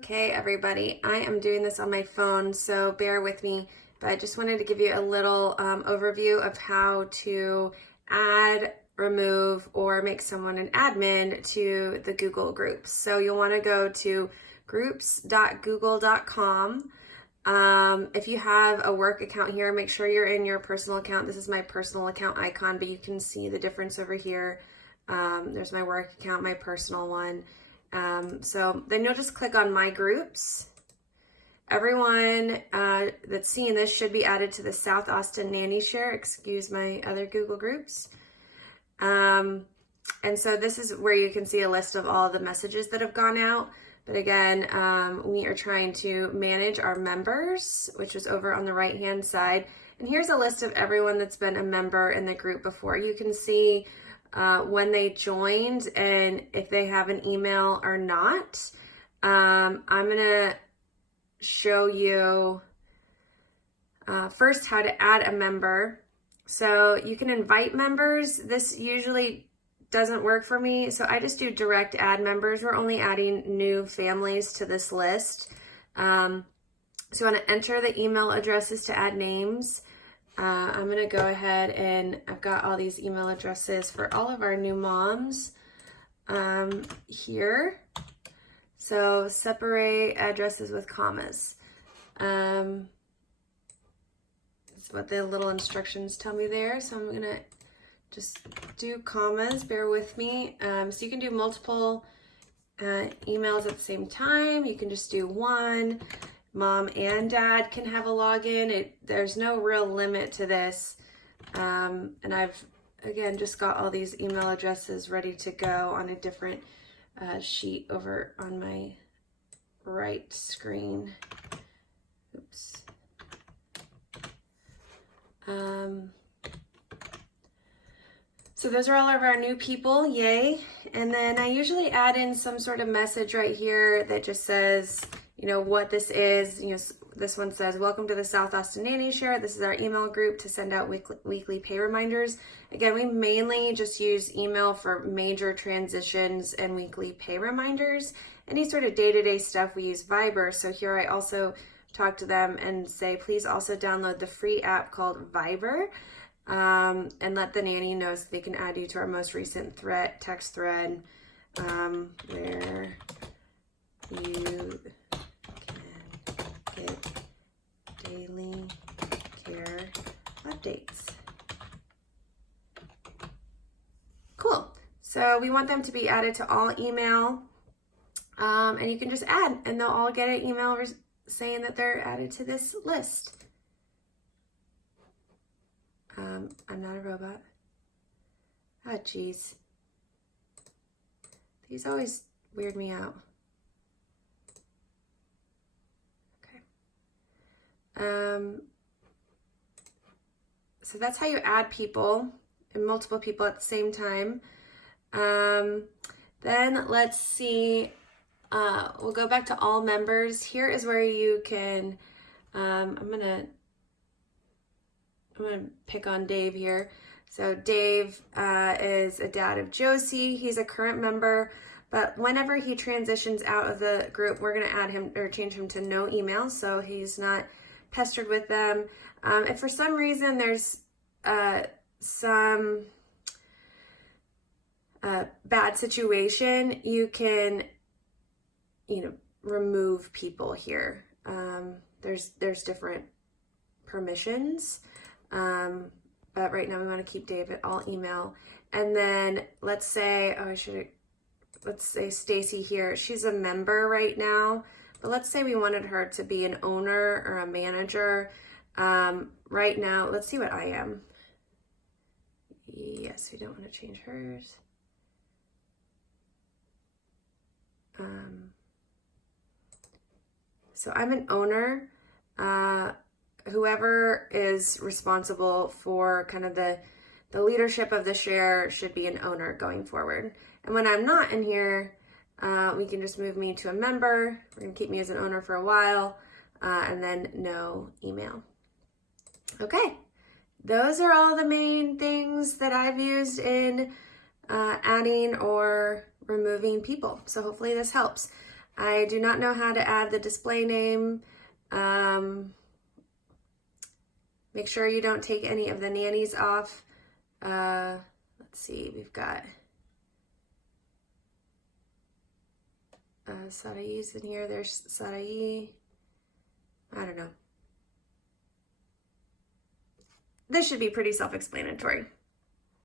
Okay, everybody, I am doing this on my phone, so bear with me, but I just wanted to give you a little overview of how to add, remove, or make someone an admin to the Google Groups. So you'll want to go to groups.google.com. If you have a work account here, make sure you're in your personal account. This is my personal account icon, but you can see the difference over here. There's my work account, my personal one. So then you'll just click on My Groups. Everyone that's seeing this should be added to the South Austin Nannyshare. Excuse my other Google Groups. And so this is where you can see a list of all the messages that have gone out. But again, we are trying to manage our members, which is over on the right-hand side. And here's a list of everyone that's been a member in the group before. You can see when they joined and if they have an email or not. I'm gonna show you first how to add a member. So you can invite members. This usually doesn't work for me, so I just do direct add members. We're only adding new families to this list. So you want to enter the email addresses to add names. I'm going to go ahead and I've got all these email addresses for all of our new moms here. So separate addresses with commas. That's what the little instructions tell me there. So I'm going to just do commas, bear with me. So you can do multiple emails at the same time. You can just do one. Mom and dad can have a login. There's no real limit to this. And I've, again, just got all these email addresses ready to go on a different sheet over on my right screen. Oops. So those are all of our new people, yay. And then I usually add in some sort of message right here that just says, you know, what this is. You know, this one says, welcome to the South Austin Nannyshare. This is our email group to send out weekly pay reminders. Again, we mainly just use email for major transitions and weekly pay reminders. Any sort of day-to-day stuff, we use Viber. So here I also talk to them and say, please also download the free app called Viber. And let the nanny know so they can add you to our most recent text thread, where you can get daily care updates. Cool. So we want them to be added to all email, and you can just add, and they'll all get an email saying that they're added to this list. I'm not a robot. Oh, geez. These always weird me out. Okay. So that's how you add people and multiple people at the same time. Then let's see. We'll go back to all members. Here is where you can, I'm gonna pick on Dave here. So Dave is a dad of Josie. He's a current member, but whenever he transitions out of the group, we're going to add him or change him to no email, so he's not pestered with them. If for some reason there's some bad situation, you can, you know, remove people here. There's different permissions. But right now we want to keep Dave at all email. And then let's say, let's say Stacy here, she's a member right now, but let's say we wanted her to be an owner or a manager. Right now, let's see what I am. Yes, we don't want to change hers. So I'm an owner. Whoever is responsible for kind of the leadership of the share should be an owner going forward. And when I'm not in here, we can just move me to a member. We're going to keep me as an owner for a while, and then no email. Okay, those are all the main things that I've used in adding or removing people. So hopefully this helps. I do not know how to add the display name. Make sure you don't take any of the nannies off. Let's see, we've got Sarai's in here. There's Sarai. I don't know. This should be pretty self-explanatory.